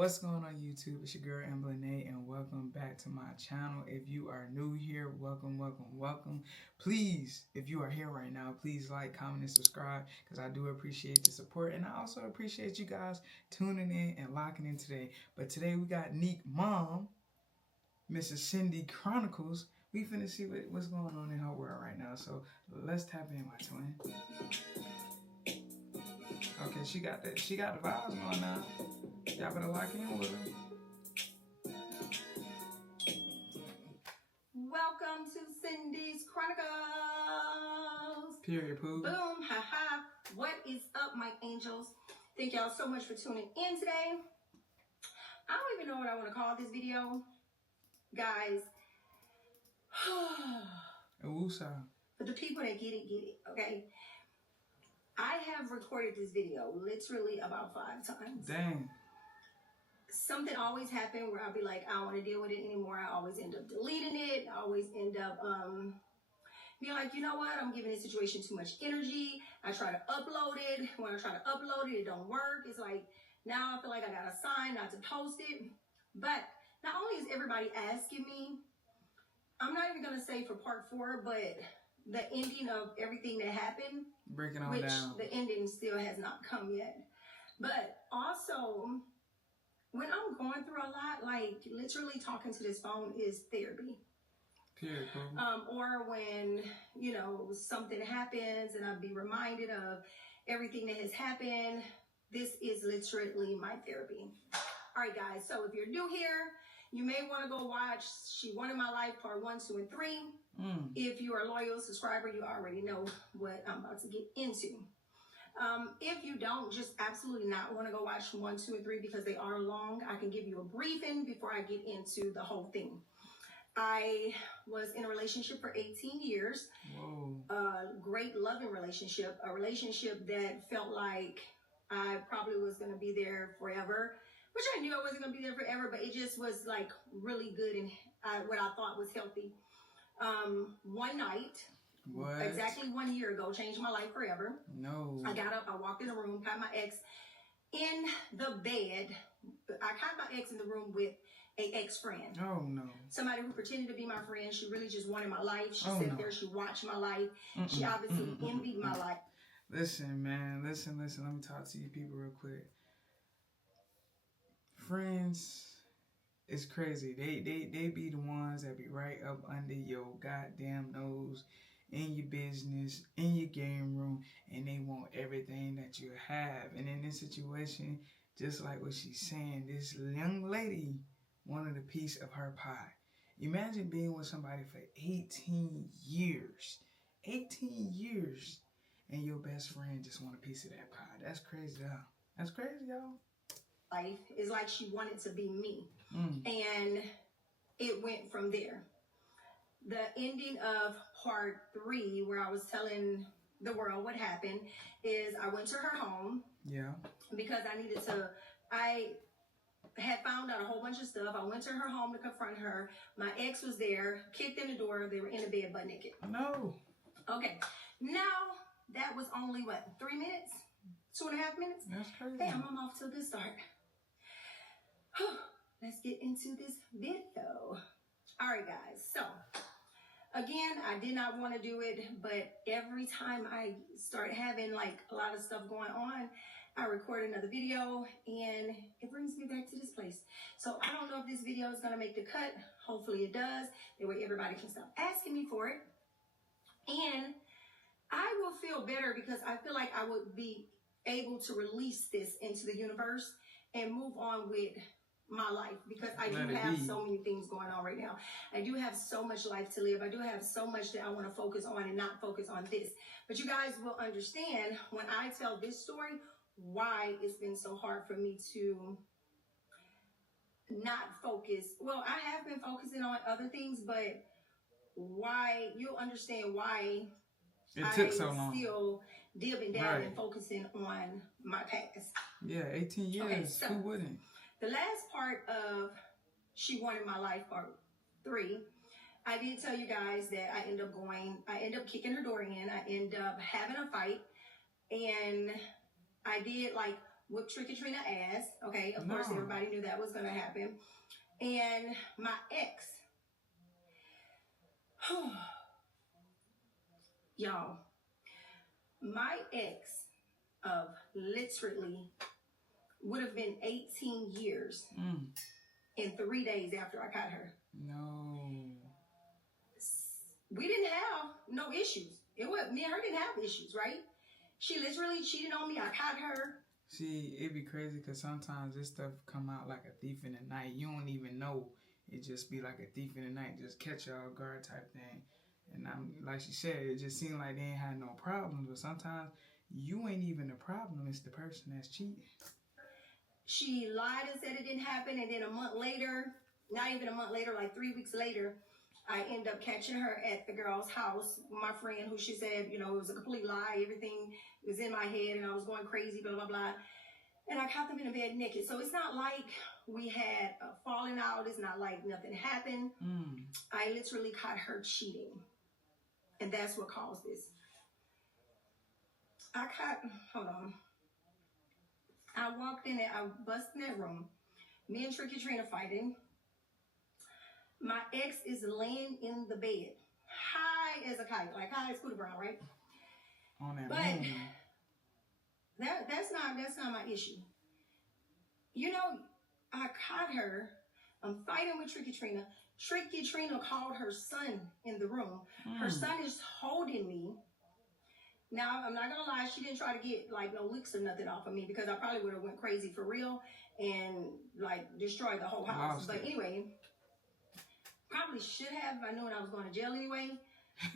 What's going on YouTube? It's your girl Emily Nate and welcome back to my channel. If you are new here, welcome. Please, if you are here right now, please like, comment, and subscribe because I do appreciate the support, and I also appreciate you guys tuning in and locking in today. But today we got Niques' mom, Mrs. Cindy Chronicles. We finna see what's going on in her world right now. So let's tap in, my twin. Okay, she got the vibes going on. Y'all better lock in with her. Welcome to Cindy's Chronicles. Period, poo. Boom, haha. What is up, my angels? Thank y'all so much for tuning in today. I don't even know what I want to call this video. Guys. For the people that get it, okay? I have recorded this video literally about 5 times. Dang. Something always happened where I'll be like, I don't want to deal with it anymore. I always end up deleting it. I always end up being like, you know what? I'm giving this situation too much energy. I try to upload it. When I try to upload it, it don't work. It's like, now I feel like I got a sign not to post it. But not only is everybody asking me, I'm not even going to say for part 4, but the ending of everything that happened. Breaking on which down. The ending still has not come yet. But also, when I'm going through a lot, like literally talking to this phone is therapy. Period. Or when, you know, something happens and I'll be reminded of everything that has happened. This is literally my therapy. All right, guys. So if you're new here, you may want to go watch She Wanted My Life Part 1, 2, and 3. If you are a loyal subscriber, you already know what I'm about to get into. If you don't, just absolutely not want to go watch 1, 2, and 3 because they are long. I can give you a briefing before I get into the whole thing. I was in a relationship for 18 years. Whoa. A great loving relationship. A relationship that felt like I probably was going to be there forever. Which I knew I wasn't going to be there forever, but it just was like really good and what I thought was healthy. One night, exactly 1 year ago, changed my life forever. No. I got up, I walked in the room, caught my ex in the bed. I caught my ex in the room with a ex-friend. Oh, no. Somebody who pretended to be my friend. She really just wanted my life. She sat there, she watched my life. She obviously envied my life. Listen, man. Listen. Let me talk to you people real quick. Friends, it's crazy. They be the ones that be right up under your goddamn nose, in your business, in your game room, and they want everything that you have. And in this situation, just like what she's saying, this young lady wanted a piece of her pie. Imagine being with somebody for 18 years. 18 years. And your best friend just want a piece of that pie. That's crazy, y'all. That's crazy, y'all. Life is like she wanted to be me. And it went from there. The ending of part 3, where I was telling the world what happened, is I went to her home. Yeah. Because I had found out a whole bunch of stuff. I went to her home to confront her. My ex was there, kicked in the door. They were in the bed butt naked. No. Okay. Now, that was only, what, 3 minutes? 2.5 minutes? That's crazy. Damn, I'm off to a good start. Let's get into this video. All right, guys. So, again, I did not want to do it, but every time I start having like a lot of stuff going on, I record another video and it brings me back to this place. So I don't know if this video is going to make the cut. Hopefully it does. That way everybody can stop asking me for it. And I will feel better because I feel like I would be able to release this into the universe and move on with my life, because I do have so many things going on right now. I do have so much life to live. I do have so much that I want to focus on and not focus on this. But you guys will understand when I tell this story why it's been so hard for me to not focus. Well, I have been focusing on other things, but why, you'll understand why it took so long. Still dipping down and focusing on my past. Yeah, 18 years. Okay, so who wouldn't? The last part of She Wanted My Life Part 3, I did tell you guys that I end up kicking her door in. I end up having a fight. And I did like whooped Trickatrina ass. Okay, of course, No. everybody knew that was going to happen. And my ex, y'all, my ex of literally would have been 18 years in 3 days after I caught her. No. We didn't have no issues. It was me and her didn't have issues, right? She literally cheated on me. I caught her. See, it'd be crazy because sometimes this stuff come out like a thief in the night. You don't even know. It just be like a thief in the night, just catch you off guard type thing. And I'm like she said, it just seemed like they ain't had no problems. But sometimes you ain't even the problem. It's the person that's cheating. She lied and said it didn't happen. And then a month later, not even a month later, like 3 weeks later, I end up catching her at the girl's house. My friend, who she said, you know, it was a complete lie. Everything was in my head and I was going crazy, blah, blah, blah. And I caught them in the bed naked. So it's not like we had a falling out. It's not like nothing happened. I literally caught her cheating. And that's what caused this. Hold on. I walked in there, I busted in that room. Me and Trickatrina fighting. My ex is laying in the bed, high as a kite, like high as Scooter Brown, right? On that but moon. that's not my issue. You know, I caught her. I'm fighting with Trickatrina. Trickatrina called her son in the room. Her son is holding me. Now, I'm not going to lie, she didn't try to get, like, no licks or nothing off of me because I probably would have went crazy for real and, like, destroyed the whole house. But anyway, probably should have if I knew when I was going to jail anyway.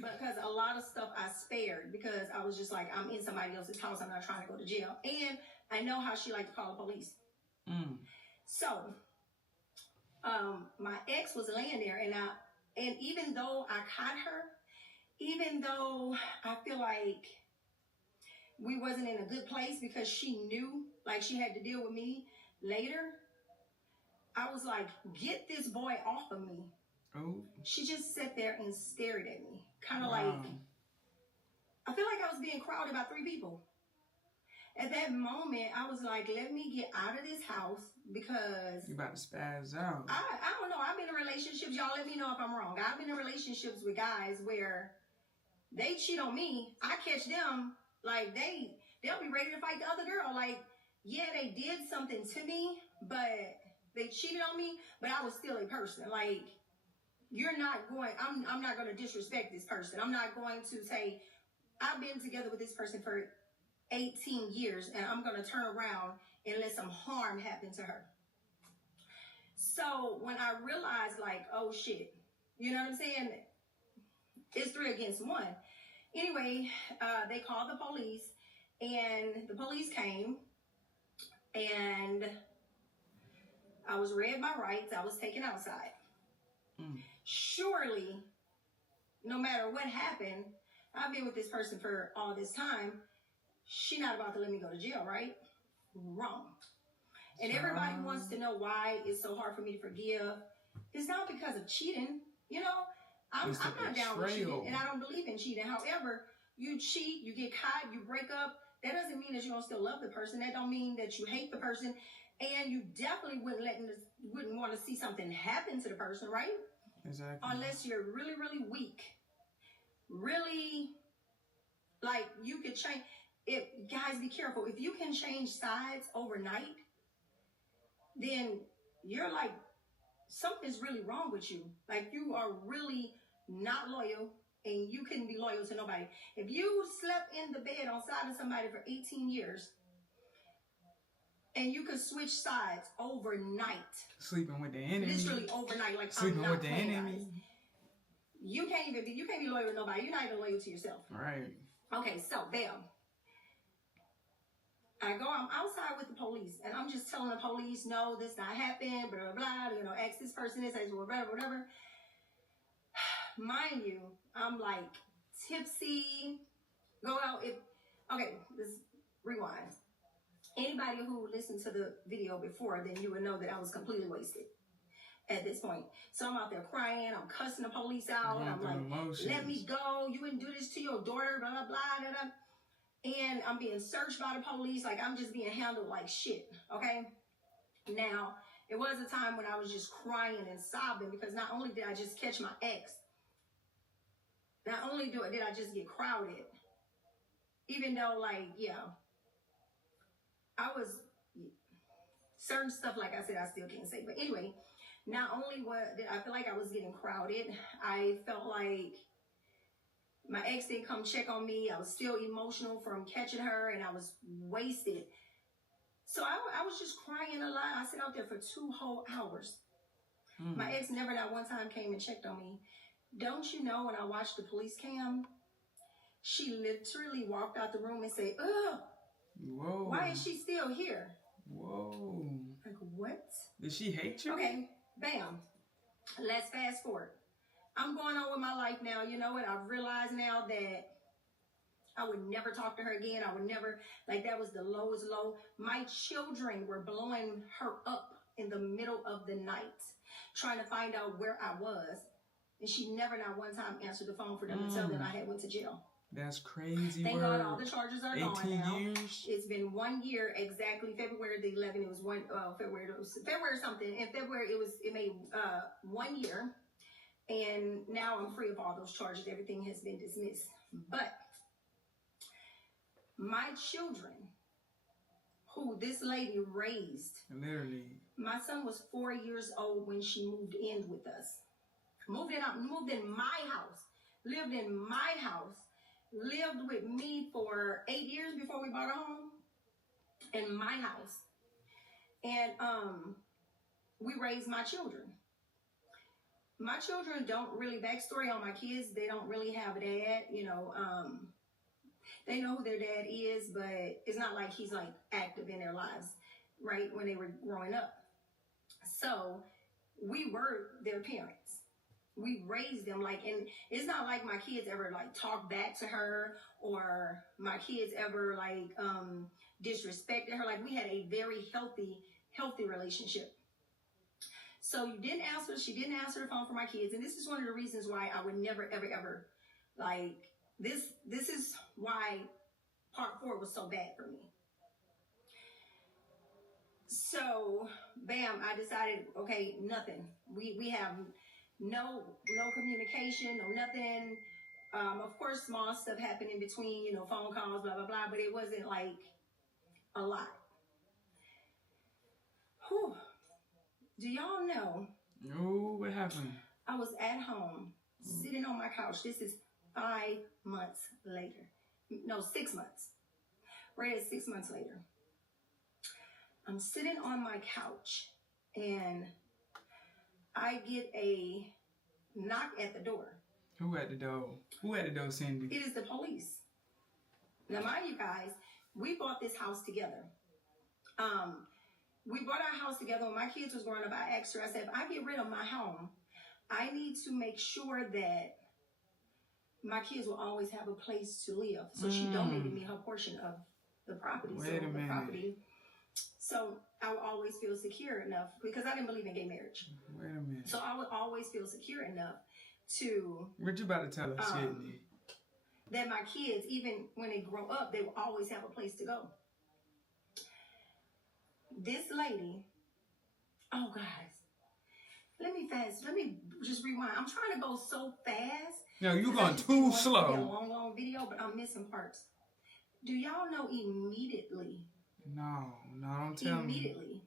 But because a lot of stuff I spared because I was just like, I'm in somebody else's house. I'm not trying to go to jail. And I know how she liked to call the police. So, my ex was laying there and even though I caught her, even though I feel like we wasn't in a good place because she knew, like she had to deal with me later, I was like, get this boy off of me. Oh. She just sat there and stared at me. Kind of like, I feel like I was being crowded by 3 people. At that moment, I was like, let me get out of this house because... You about to spaz out. I don't know. I've been in relationships. Y'all let me know if I'm wrong. I've been in relationships with guys where they cheat on me. I catch them. Like, they'll be ready to fight the other girl. Like, yeah, they did something to me, but they cheated on me, but I was still a person. Like, you're not going, I'm not going to disrespect this person. I'm not going to say, I've been together with this person for 18 years, and I'm going to turn around and let some harm happen to her. So, when I realized, like, oh, shit, you know what I'm saying? It's 3 against 1. Anyway, they called the police, and the police came, and I was read my rights. I was taken outside. Surely, no matter what happened, I've been with this person for all this time. She's not about to let me go to jail, right? Wrong. And everybody wants to know why it's so hard for me to forgive. It's not because of cheating, you know. I'm not down with cheating, and I don't believe in cheating. However, you cheat, you get caught, you break up. That doesn't mean that you don't still love the person. That don't mean that you hate the person, and you definitely wouldn't want to see something happen to the person, right? Exactly. Unless you're really, really weak, really, like you could change. Guys, be careful. If you can change sides overnight, then you're like something's really wrong with you. Like you are really not loyal and you couldn't be loyal to nobody. If you slept in the bed on side of somebody for 18 years and you could switch sides overnight. Sleeping with the enemy. Literally overnight. Like sleeping with the enemy. Guys. You can't be loyal to nobody. You're not even loyal to yourself. Right. Okay, so bam. I'm outside with the police, and I'm just telling the police, no, this not happened, blah, blah, blah, you know, ask this person this, whatever. Mind you, I'm like tipsy, okay, let's rewind. Anybody who listened to the video before, then you would know that I was completely wasted at this point. So I'm out there crying, I'm cussing the police out, I'm like, let me go, you wouldn't do this to your daughter, blah, blah, blah, blah, blah. and I'm being searched by the police. Like, I'm just being handled like shit, okay? Now, it was a time when I was just crying and sobbing because not only did I just catch my ex, not only did I just get crowded, even though, like, yeah, I was, certain stuff, like I said, I still can't say. But anyway, not only did I feel like I was getting crowded, I felt like my ex didn't come check on me. I was still emotional from catching her, and I was wasted. So I was just crying a lot. I sat out there for 2 whole hours. My ex never not one time came and checked on me. Don't you know, when I watched the police cam, she literally walked out the room and said, ugh, whoa, why is she still here? Whoa. Like, what? Did she hate you? Okay, bam. Let's fast forward. I'm going on with my life now. You know what? I've realized now that I would never talk to her again. I would never, like, that was the lowest low. My children were blowing her up in the middle of the night, trying to find out where I was. And she never not one time answered the phone for them to tell them I had went to jail. That's crazy. Thank God all the charges are gone now. 18 years? It's been 1 year exactly. February the 11th, it was February something. In February, it made 1 year. And now I'm free of all those charges. Everything has been dismissed. But my children, who this lady raised, literally, my son was 4 years old when she moved in with us. Moved in my house, lived in my house, lived with me for 8 years before we bought a home in my house. And we raised my children. My children don't really, backstory on my kids, they don't really have a dad, you know. They know who their dad is, but it's not like he's like active in their lives, right, when they were growing up. So we were their parents. We raised them, like, and it's not like my kids ever like talk back to her, or my kids ever like disrespected her. Like, we had a very healthy relationship. So she didn't answer the phone for my kids. And this is one of the reasons why I would never, ever, ever, like, this is why part 4 was so bad for me. So, bam, I decided, okay, nothing. We have no communication, no nothing. Of course, small stuff happened in between, you know, phone calls, blah, blah, blah, but it wasn't like a lot. Whew. Do y'all know? No, what happened? I was at home, sitting on my couch. This is 5 months later. No, 6 months. Right at 6 months later. I'm sitting on my couch, and I get a knock at the door. Who at the door? Who at the door, Cindy? It is the police. Now, mind you guys, we bought this house together. We bought our house together. When my kids was growing up, I asked her, I said, if I get rid of my home, I need to make sure that my kids will always have a place to live. So she donated me her portion of the property. Wait a minute. So I would always feel secure enough, because I didn't believe in gay marriage. Wait a minute. So I would always feel secure enough to... What you about to tell us, Sydney? That my kids, even when they grow up, they will always have a place to go. This lady, oh guys, let me just rewind. I'm trying to go so fast. No, you're going too slow. A long video, but I'm missing parts. Do y'all know immediately? No, don't tell me. Immediately.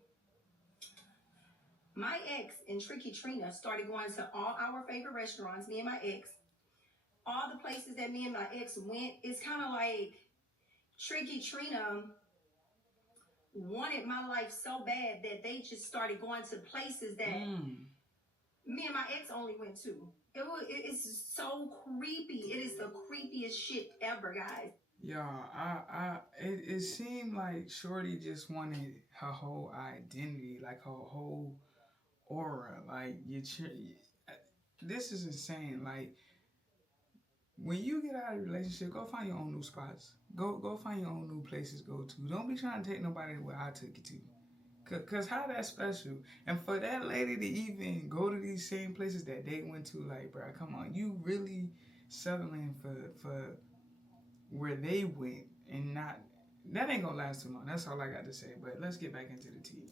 My ex and Tricky Trina started going to all our favorite restaurants, me and my ex. All the places that me and my ex went, it's kind of like Tricky Trina wanted my life so bad that they just started going to places that me and my ex only went to. It's so creepy. It is the creepiest shit ever, guys. Yeah, it seemed like Shorty just wanted her whole identity, like her whole aura. Like, this is insane. Like, when you get out of a relationship, go find your own new spots. Go find your own new places to go to. Don't be trying to take nobody where I took you to. Cause how that special? And for that lady to even go to these same places that they went to, like, bro, come on, you really settling for where they went and not, that ain't gonna last too long. That's all I got to say. But let's get back into the tea.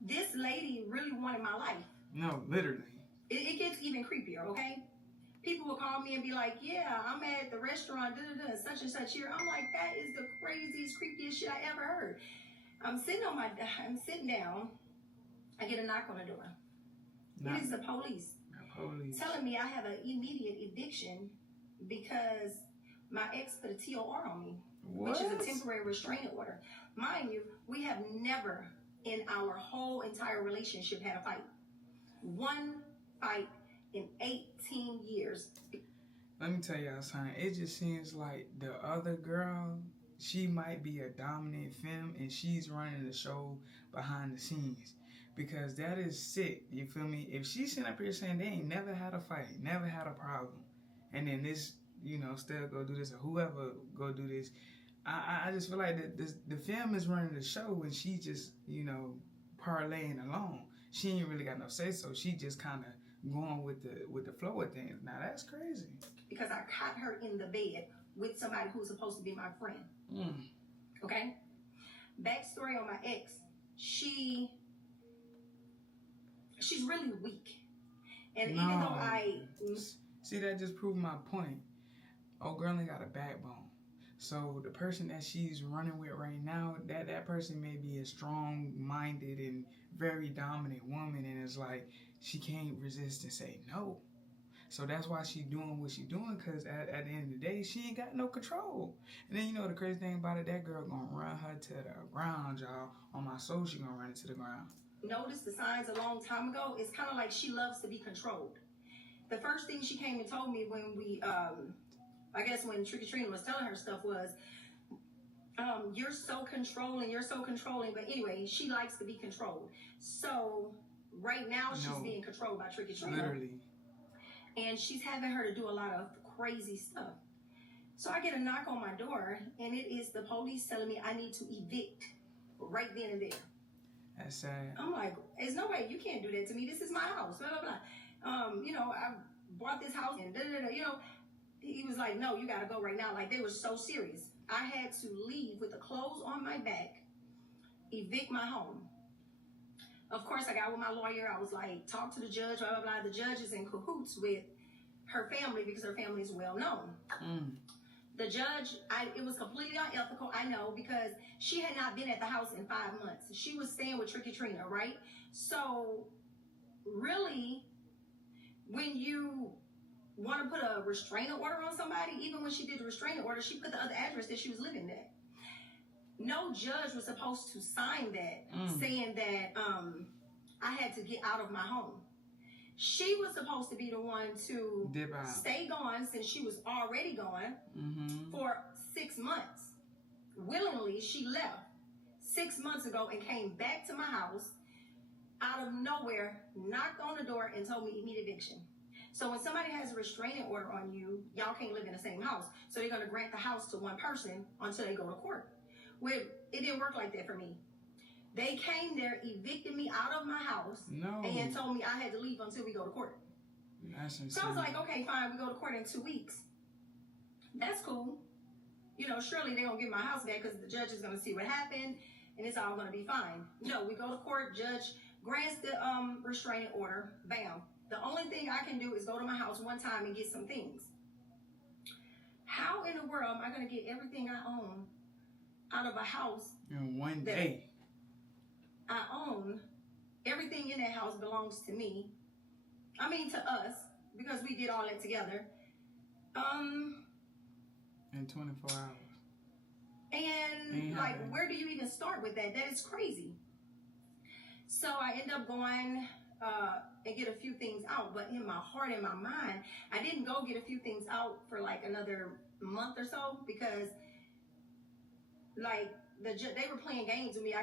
This lady really wanted my life. No, literally. It gets even creepier, okay? People will call me and be like, yeah, I'm at the restaurant, such and such here. I'm like, that is the craziest, creepiest shit I ever heard. I'm sitting down. I get a knock on the door. It is the police. Telling me I have an immediate eviction because my ex put a TOR on me, which is a temporary restraining order. Mind you, we have never in our whole entire relationship had a fight. One fight in 18 years. Let me tell y'all something. It just seems like the other girl, she might be a dominant femme and she's running the show behind the scenes. Because that is sick, you feel me? If she's sitting up here saying they ain't never had a fight, never had a problem, and then this, still go do this, or whoever go do this, I just feel like the film is running the show and she just, parlaying along. She ain't really got no say, so she just kind of going with the flow of things. Now that's crazy. Because I caught her in the bed with somebody who's supposed to be my friend. Okay? Backstory on my ex, she's really weak. And even though See, that just proved my point. Oh, girl ain't got a backbone. So the person that she's running with right now, that person may be a strong-minded and very dominant woman, and it's like she can't resist and say no. So that's why she doing what she doing, because at the end of the day, she ain't got no control. And then the crazy thing about it, that girl gonna run her to the ground, y'all. On my soul, she gonna run it to the ground. Notice the signs a long time ago. It's kind of like she loves to be controlled. The first thing she came and told me when we, I guess when Tricky Trina was telling her stuff was, you're so controlling. But anyway, she likes to be controlled. So right now she's being controlled by Tricky Trina. Literally. And she's having her to do a lot of crazy stuff. So I get a knock on my door, and it is the police telling me I need to evict right then and there. That's sad. I'm like, there's no way, you can't do that to me. This is my house. Blah, blah, blah. I bought this house and he was like, no, you got to go right now. Like, they were so serious. I had to leave with the clothes on my back, evict my home. Of course, I got with my lawyer. I was like, talk to the judge, blah, blah, blah. The judge is in cahoots with her family because her family is well known. The judge, it was completely unethical, I know, because she had not been at the house in 5 months. She was staying with Tricky Trina, right? So, really, when you want to put a restraining order on somebody, even when she did the restraining order, she put the other address that she was living at. No judge was supposed to sign that, saying that I had to get out of my home. She was supposed to be the one to stay gone, since she was already gone, for 6 months. Willingly, she left 6 months ago and came back to my house out of nowhere, knocked on the door, and told me immediate eviction. So when somebody has a restraining order on you, y'all can't live in the same house. So they're going to grant the house to one person until they go to court. Well, it didn't work like that for me. They came there, evicted me out of my house, and told me I had to leave until we go to court. That's insane. So I was like, okay, fine, we go to court in 2 weeks. That's cool. Surely they're going to get my house back because the judge is going to see what happened, and it's all going to be fine. No, we go to court, judge grants the restraining order, bam. The only thing I can do is go to my house one time and get some things. How in the world am I going to get everything I own out of a house in one day? I own. Everything in that house belongs to me. I mean, to us, because we did all that together. In 24 hours. And where do you even start with that? That is crazy. So I end up going and get a few things out, but in my heart and my mind, I didn't go get a few things out for like another month or so, because they were playing games with me.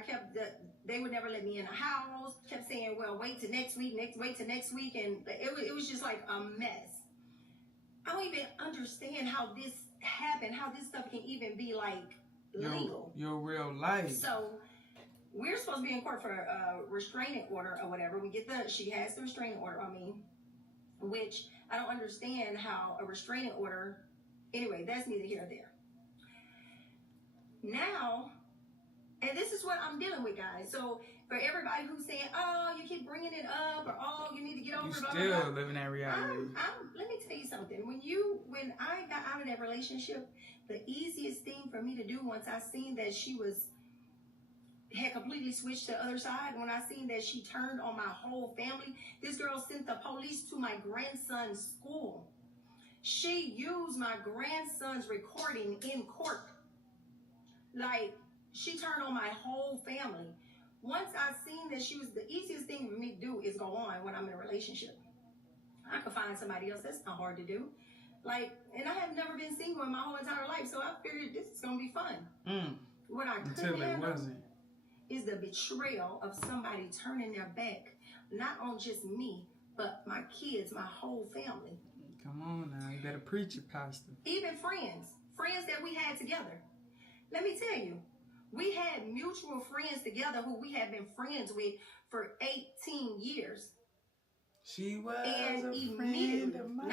They would never let me in the house. Kept saying, well, wait till next week, wait till next week. And it was just like a mess. I don't even understand how this happened, how this stuff can even be like legal. Your real life. So we're supposed to be in court for a restraining order or whatever. She has the restraining order on me, which I don't understand how a restraining order, anyway, that's neither here nor there. Now, and this is what I'm dealing with, guys. So for everybody who's saying, "Oh, you keep bringing it up," or "Oh, you need to get over it," You blah, still blah, blah. living that reality. Let me tell you something. When I got out of that relationship, the easiest thing for me to do once I seen that she had completely switched to the other side, when I seen that she turned on my whole family, this girl sent the police to my grandson's school. She used my grandson's recording in court. Like, she turned on my whole family. Once I seen that the easiest thing for me to do is go on when I'm in a relationship. I could find somebody else. That's not hard to do. Like, and I have never been single in my whole entire life, so I figured this is gonna be fun. What I couldn't handle is the betrayal of somebody turning their back, not on just me, but my kids, my whole family. Come on now, you better preach it, Pastor. Even friends that we had together. Let me tell you, we had mutual friends together who we had been friends with for 18 years. She was and a friend of mine.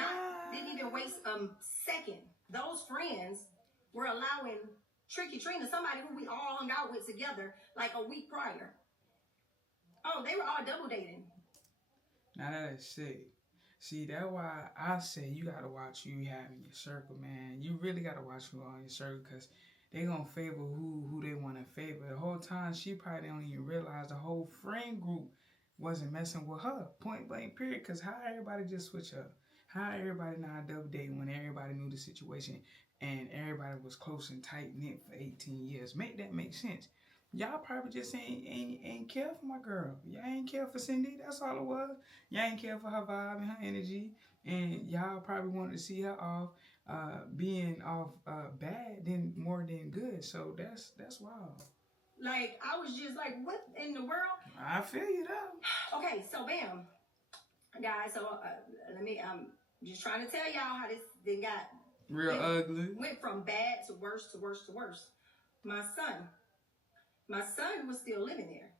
Didn't even waste a second. Those friends were allowing Tricky Trina, somebody who we all hung out with together like a week prior. Oh, they were all double dating. Now that's sick. See, that's why I say you gotta watch who you have in your circle, man. You really gotta watch who on your circle, because they gonna favor who they want to favor. The whole time she probably don't even realize the whole friend group wasn't messing with her. Point blank period. Because how everybody just switch up? How everybody not double date when everybody knew the situation and everybody was close and tight knit for 18 years? Make that make sense. Y'all probably just ain't care for my girl. Y'all ain't care for Cindy. That's all it was. Y'all ain't care for her vibe and her energy. And y'all probably wanted to see her off being off bad than more than good. So that's wild. Like, I was just like, what in the world? I feel you though. Okay, so bam, guys. So I'm just trying to tell y'all how this thing got real ugly. Went from bad to worse to worse to worse. My son was still living there.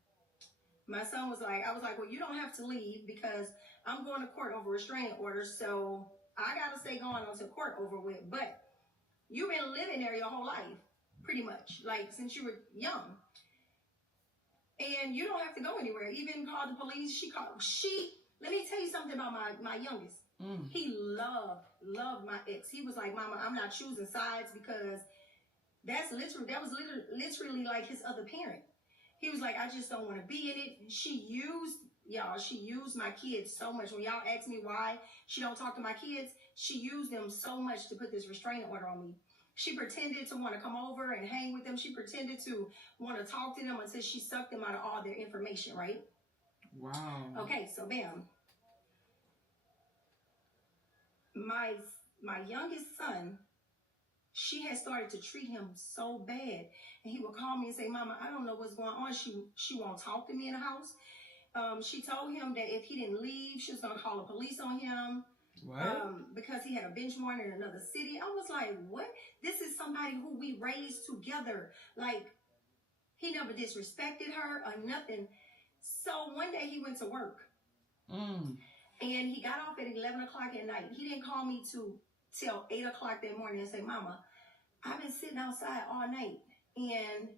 My son was like, I was like, well, you don't have to leave because I'm going to court over restraining orders, so I gotta stay going until court over with. But you've been living there your whole life, pretty much, like since you were young. And you don't have to go anywhere. Even called the police. Let me tell you something about my youngest. He loved my ex. He was like, Mama, I'm not choosing sides because that was literally like his other parent. He was like, I just don't want to be in it. She used my kids so much. When y'all ask me why she don't talk to my kids, she used them so much to put this restraining order on me. She pretended to want to come over and hang with them. She pretended to want to talk to them until she sucked them out of all their information, right? Wow. Okay, so bam. My youngest son, she had started to treat him so bad. And he would call me and say, Mama, I don't know what's going on. She won't talk to me in the house. She told him that if he didn't leave, she was going to call the police on him. What? Because he had a bench warrant in another city. I was like, what? This is somebody who we raised together. Like, he never disrespected her or nothing. So one day he went to work. And he got off at 11 o'clock at night. He didn't call me till 8 o'clock that morning and say, Mama, I've been sitting outside all night. And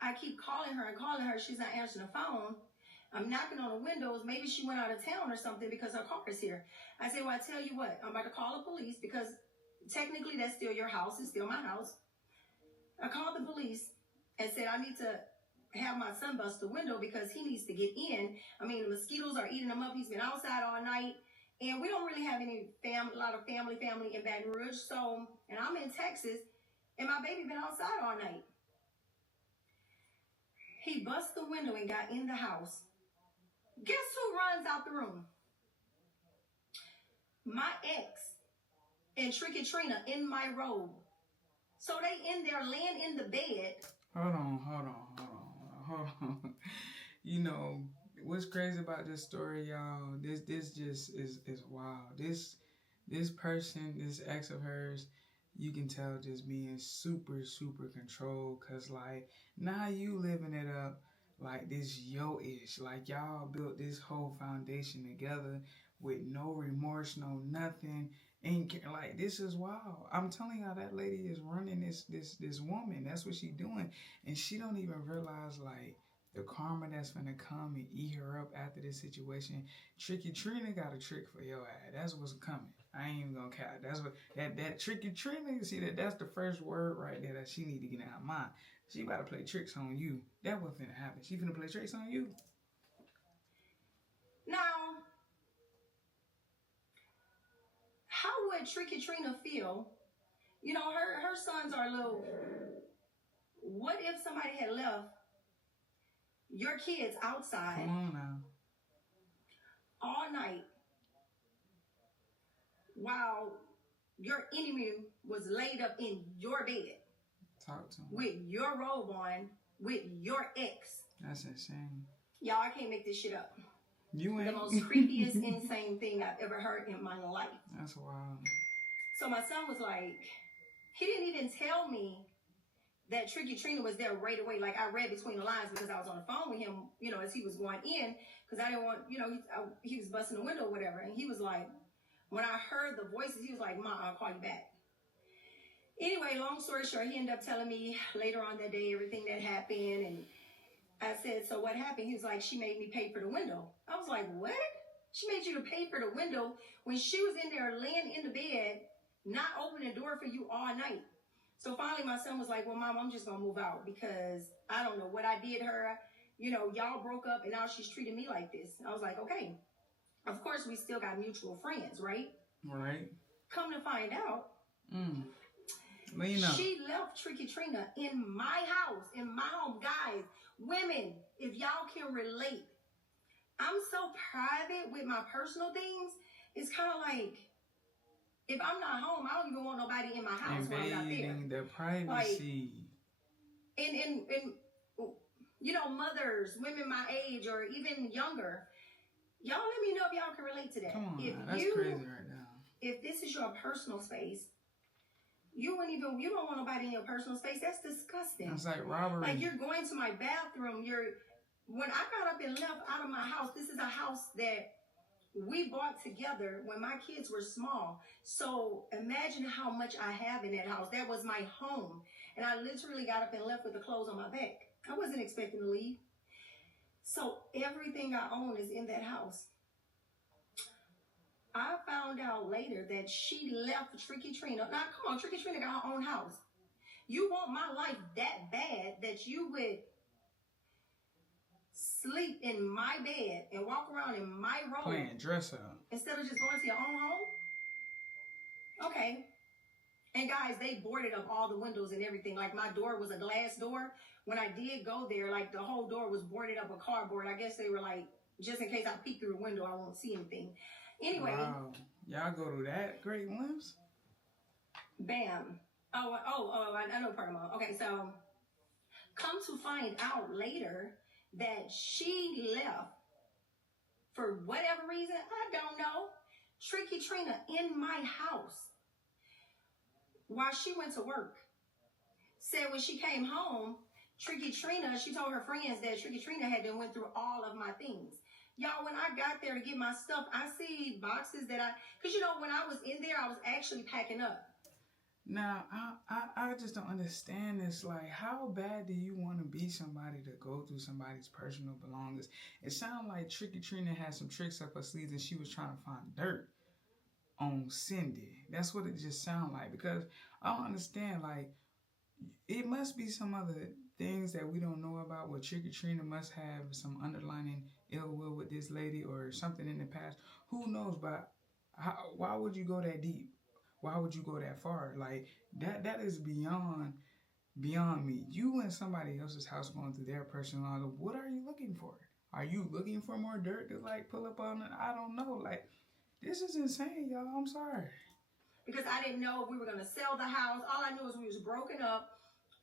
I keep calling her and calling her. She's not answering the phone. I'm knocking on the windows. Maybe she went out of town or something because her car is here. I said, well, I tell you what, I'm about to call the police because technically that's still your house. It's still my house. I called the police and said, I need to have my son bust the window because he needs to get in. I mean, the mosquitoes are eating him up. He's been outside all night. And we don't really have a lot of family in Baton Rouge. So, and I'm in Texas and my baby been outside all night. He bust the window and got in the house. Guess who runs out the room? My ex and Tricky Trina in my robe. So they in there laying in the bed. Hold on. You know, what's crazy about this story, y'all? This just is wild. This person, this ex of hers, you can tell just being super, super controlled. Cause like now you living it up like this yo-ish. Like y'all built this whole foundation together with no remorse, no nothing. And like, this is wild. I'm telling y'all, that lady is running this woman. That's what she doing, and she don't even realize like the karma that's gonna come and eat her up after this situation. Tricky Trina got a trick for your ass. That's what's coming. I ain't even gonna count. That's what that Tricky Trina. You see that's the first word right there that she need to get out of mind. She about to play tricks on you. That what's finna happen. She finna play tricks on you. Now, how would Tricky Trina feel? You know, her sons are little. What if somebody had left your kids outside? Come on now. All night while your enemy was laid up in your bed? Talk to him. With your robe on, with your ex. That's insane. Y'all, I can't make this shit up. You ain't. The most creepiest, insane thing I've ever heard in my life. That's wild. So my son was like, he didn't even tell me that Tricky Trina was there right away. Like, I read between the lines because I was on the phone with him, you know, as he was going in, because I didn't want, you know, he was busting the window or whatever. And he was like, when I heard the voices, he was like, Ma, I'll call you back. Anyway, long story short, he ended up telling me later on that day everything that happened. And I said, so what happened? He was like, she made me pay for the window. I was like, what? She made you to pay for the window when she was in there laying in the bed, not opening the door for you all night. So finally my son was like, well, Mom, I'm just going to move out because I don't know what I did her. You know, y'all broke up and now she's treating me like this. I was like, okay. Of course, we still got mutual friends, right? Right. Come to find out, well, you know. She left Tricky Trina in my house, in my home. Guys, women, if y'all can relate, I'm so private with my personal things. It's kind of like, if I'm not home, I don't even want nobody in my house when I'm not there. Invading the privacy. Like, and you know, mothers, women my age or even younger, y'all let me know if y'all can relate to that. Come on, if that's crazy right now. If this is your personal space, you don't want nobody in your personal space. That's disgusting. It's like robbery. Like, you're going to my bathroom. When I got up and left out of my house, this is a house that we bought together when my kids were small. So imagine how much I have in that house. That was my home. And I literally got up and left with the clothes on my back. I wasn't expecting to leave. So everything I own is in that house. I found out later that she left Tricky Trina. Now, come on, Tricky Trina got her own house. You want my life that bad that you would sleep in my bed and walk around in my robe. Playing dress up. Instead of just going to your own home? Okay. And guys, they boarded up all the windows and everything. Like, my door was a glass door. When I did go there, like, the whole door was boarded up with cardboard. I guess they were like, just in case I peek through the window, I won't see anything. Anyway. Wow. Y'all go to that great lengths? Bam. I know part of mom. Okay, so come to find out later that she left for whatever reason, I don't know, Tricky Trina in my house while she went to work. Said when she came home, Tricky Trina, she told her friends that Tricky Trina had then went through all of my things. Y'all, when I got there to get my stuff, I see boxes that because you know, when I was in there, I was actually packing up. Now, I just don't understand this. Like, how bad do you want to be somebody to go through somebody's personal belongings? It sounded like Tricky Trina had some tricks up her sleeves and she was trying to find dirt on Cindy. That's what it just sounded like. Because I don't understand, like, it must be some other things that we don't know about where Tricky Trina must have some underlying ill will with this lady or something in the past. Who knows? But why would you go that deep? Why would you go that far? Like, that is beyond me. You in somebody else's house going through their personal life. What are you looking for? Are you looking for more dirt to, like, pull up on it? I don't know. Like, this is insane, y'all. I'm sorry. Because I didn't know if we were going to sell the house. All I knew was we was broken up.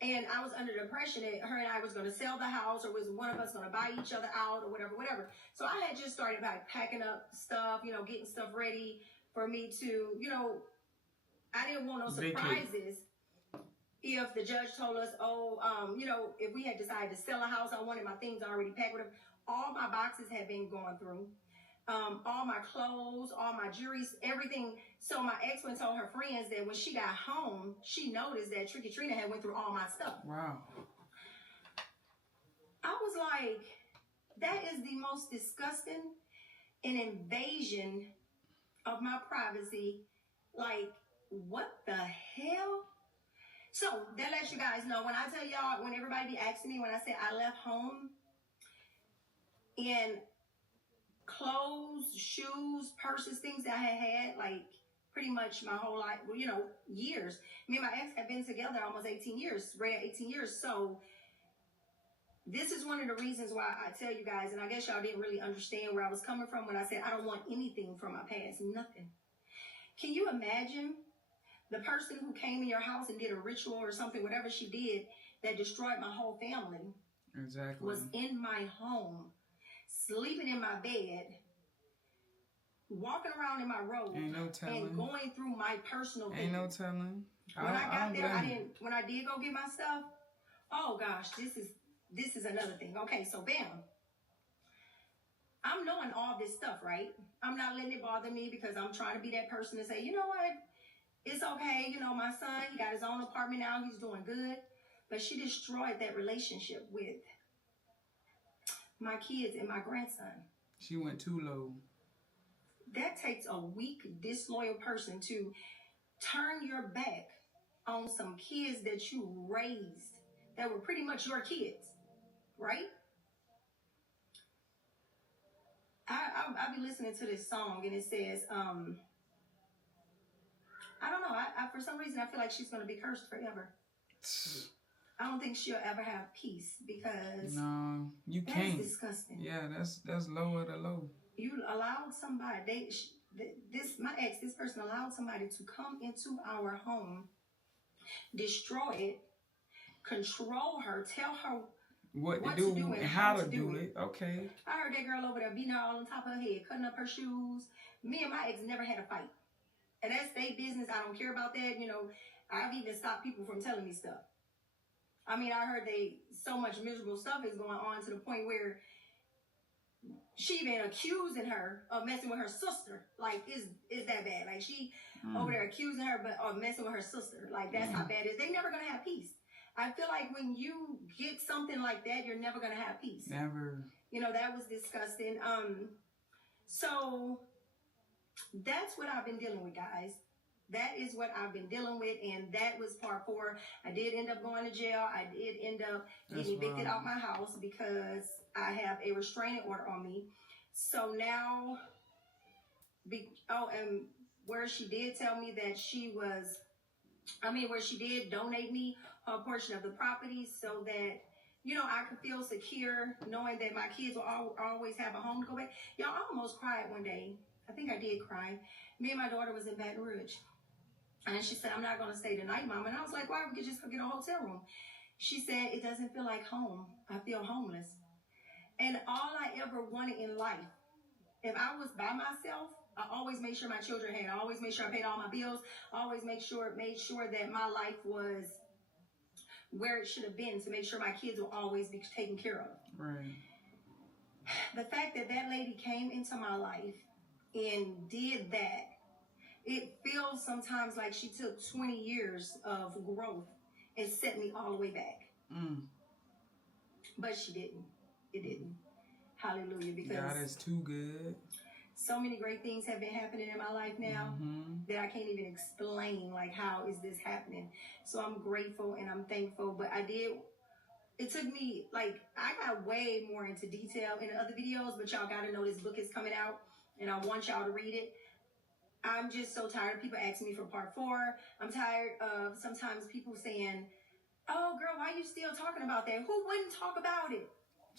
And I was under the impression that her and I was going to sell the house or was one of us going to buy each other out or whatever. So I had just started like packing up stuff, you know, getting stuff ready for me to, you know, I didn't want no surprises. If the judge told us, you know, if we had decided to sell a house, I wanted my things already packed with them. All my boxes had been gone through. all my clothes, all my jewelry, everything. So my ex went and told her friends that when she got home, she noticed that Tricky Trina had went through all my stuff. Wow. I was like, that is the most disgusting and invasion of my privacy. Like, what the hell? So that lets you guys know, when I tell y'all, when everybody be asking me, when I say I left home in clothes, shoes, purses, things that I had like pretty much my whole life, well, you know, years. Me and my ex have been together almost 18 years, right? 18 years. So this is one of the reasons why I tell you guys, and I guess y'all didn't really understand where I was coming from when I said I don't want anything from my past, nothing. Can you imagine the person who came in your house and did a ritual or something, whatever she did, that destroyed my whole family? Exactly. Was in my home, sleeping in my bed, walking around in my robe, Ain't no telling. and going through my personal things. Ain't no telling. When I got there, when I did go get my stuff, oh gosh, this is another thing. Okay, so bam. I'm knowing all this stuff, right? I'm not letting it bother me because I'm trying to be that person to say, you know what? It's okay. You know, my son, he got his own apartment now. He's doing good. But she destroyed that relationship with my kids and my grandson. She went too low. That takes a weak, disloyal person to turn your back on some kids that you raised that were pretty much your kids, right? I'll be listening to this song and it says, I don't know. I for some reason I feel like she's going to be cursed forever. I don't think she'll ever have peace because no, you can't. That's disgusting. Yeah, that's low of the low. You allowed somebody. This person allowed somebody to come into our home, destroy it, control her, tell her what to do and how to do it. Okay. I heard that girl over there beating her all on top of her head, cutting up her shoes. Me and my ex never had a fight. And that's their business. I don't care about that. You know, I've even stopped people from telling me stuff. I mean, I heard so much miserable stuff is going on to the point where she even accusing her of messing with her sister. Like, is that bad? Like, she over there accusing her of messing with her sister. Like, that's how bad it is. They never going to have peace. I feel like when you get something like that, you're never going to have peace. Never. You know, that was disgusting. So that's what I've been dealing with, guys. That is what I've been dealing with, and that was part 4. I did end up going to jail. I did end up getting evicted out my house because I have a restraining order on me. So now, and where she did tell me that where she did donate me a portion of the property so that, you know, I could feel secure knowing that my kids will always have a home to go back. Y'all, I almost cried one day. I think I did cry. Me and my daughter was in Baton Rouge. And she said, I'm not going to stay tonight, Mom. And I was like, why? We could just go get a hotel room. She said, it doesn't feel like home. I feel homeless. And all I ever wanted in life, if I was by myself, I always made sure my children had. I always made sure I paid all my bills. I always made sure that my life was where it should have been to make sure my kids will always be taken care of. Right. The fact that lady came into my life and did that, it feels sometimes like she took 20 years of growth and set me all the way back. But she didn't. It didn't. Hallelujah. Because God is too good. So many great things have been happening in my life now that I can't even explain, like, how is this happening? So I'm grateful and I'm thankful. But it took me, like, I got way more into detail in the other videos, but y'all got to know this book is coming out and I want y'all to read it. I'm just so tired of people asking me for part 4. I'm tired of sometimes people saying, oh, girl, why are you still talking about that? Who wouldn't talk about it?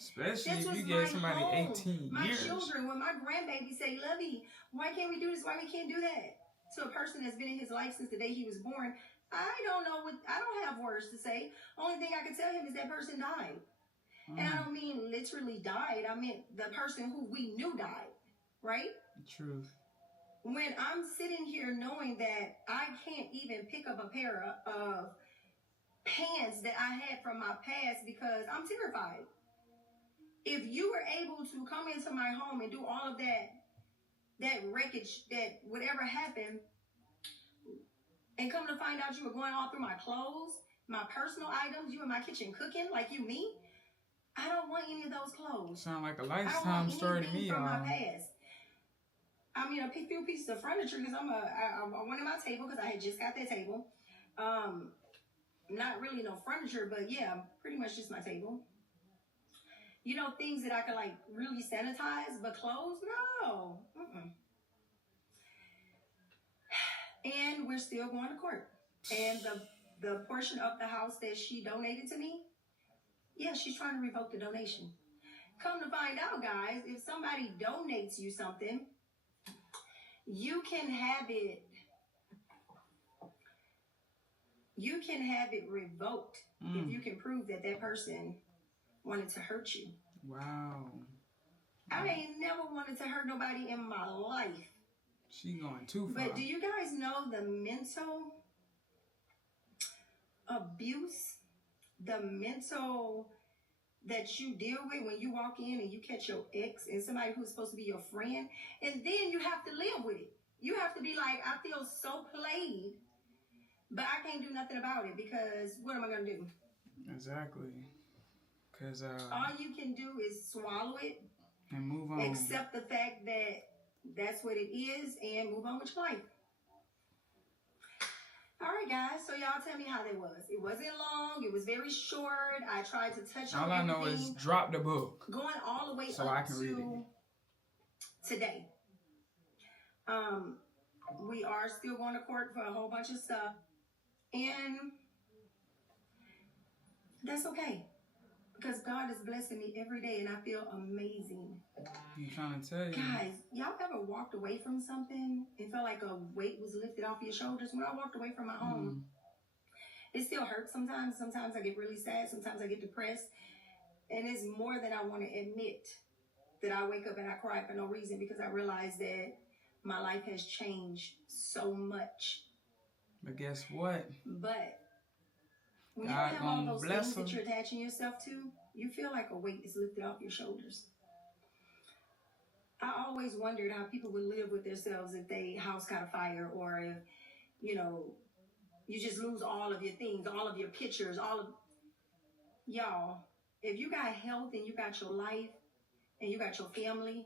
Especially if you gave somebody 18 my years. My children, when my grandbaby say, Lovey, why can't we do this? Why we can't do that? To a person that's been in his life since the day he was born, I don't have words to say. Only thing I can tell him is that person died. And I don't mean literally died. I meant the person who we knew died. Right? Truth. When I'm sitting here knowing that I can't even pick up a pair of pants that I had from my past because I'm terrified. If you were able to come into my home and do all of that that wreckage, that whatever happened, and come to find out you were going all through my clothes, my personal items, you in my kitchen cooking like you me. I don't want any of those clothes. Sound like a lifetime story to me, from y'all. my past. I mean, a few pieces of furniture because I wanted my table because I had just got that table. Not really no furniture, but yeah, pretty much just my table. You know, things that I could like really sanitize, but clothes, no. And we're still going to court. And the portion of the house that she donated to me, yeah, she's trying to revoke the donation. Come to find out, guys, if somebody donates you something, you can have it revoked if you can prove that that person wanted to hurt you. Wow. I ain't never wanted to hurt nobody in my life. She going too far. But do you guys know the mental abuse, the mental that you deal with when you walk in and you catch your ex and somebody who's supposed to be your friend, and then you have to live with it. You have to be like, I feel so played, but I can't do nothing about it because what am I going to do? Exactly. Because all you can do is swallow it and move on. Accept the fact that that's what it is and move on with your life. All right, guys. So y'all tell me how that was. It wasn't long. It was very short. I tried to touch on everything. All I know is drop the book. Going all the way so up I can to read it. Today. We are still going to court for a whole bunch of stuff. And that's okay. Because God is blessing me every day and I feel amazing. I'm trying to tell you. Guys, y'all ever walked away from something and felt like a weight was lifted off your shoulders? When I walked away from my home, it still hurts sometimes. Sometimes I get really sad. Sometimes I get depressed. And it's more than I want to admit that I wake up and I cry for no reason because I realize that my life has changed so much. But guess what? But when God you have all those things them. that you're attaching yourself to, you feel like a weight is lifted off your shoulders. I always wondered how people would live with themselves if their house caught a fire or if, you know, you just lose all of your things, all of your pictures, all of... Y'all, if you got health and you got your life and you got your family,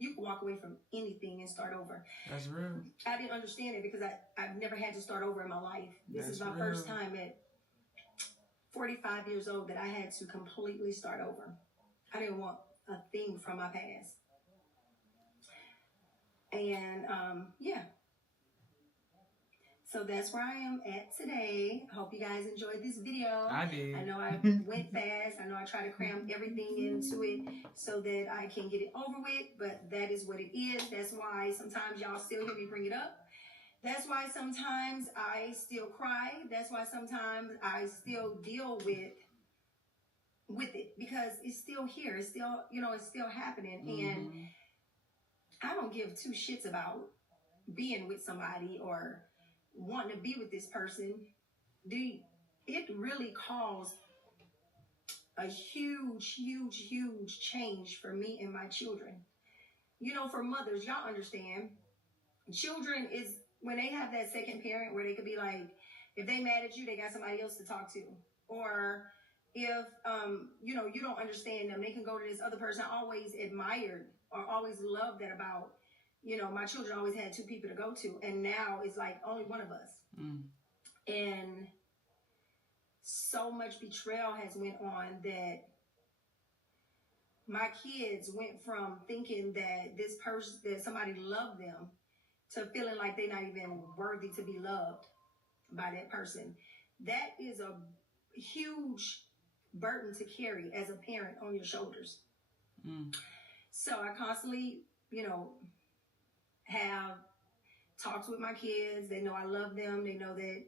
you can walk away from anything and start over. That's real. I didn't understand it because I've never had to start over in my life. This is my first time at 45 years old that I had to completely start over. I didn't want a thing from my past. And, yeah. So that's where I am at today. Hope you guys enjoyed this video. I did. I know I went fast. I know I tried to cram everything into it so that I can get it over with, but that is what it is. That's why sometimes y'all still hear me bring it up. That's why sometimes I still cry. That's why sometimes I still deal with it because it's still here. It's still, you know, it's still happening. And I don't give two shits about being with somebody or wanting to be with this person. It really caused a huge, huge, huge change for me and my children. You know, for mothers, y'all understand. Children is when they have that second parent where they could be like, if they mad at you, they got somebody else to talk to. Or if, you know, you don't understand them, they can go to this other person. I always admired or always loved that about, you know, my children always had two people to go to. And now it's like only one of us. And so much betrayal has went on that my kids went from thinking that this person, that somebody loved them, to feeling like they're not even worthy to be loved by that person. That is a huge burden to carry as a parent on your shoulders. So I constantly, you know, have talks with my kids. They know I love them. They know that,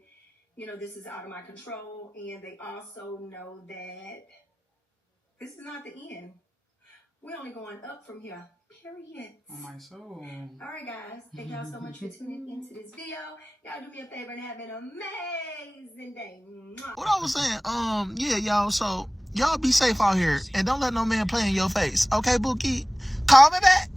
you know, this is out of my control. And they also know that this is not the end. We're only going up from here. Period. Oh, my soul. All right, guys. Thank y'all so much for tuning into this video. Y'all do me a favor and have an amazing day. What I was saying, yeah, y'all, so y'all be safe out here and don't let no man play in your face. Okay, Bookie? Call me back.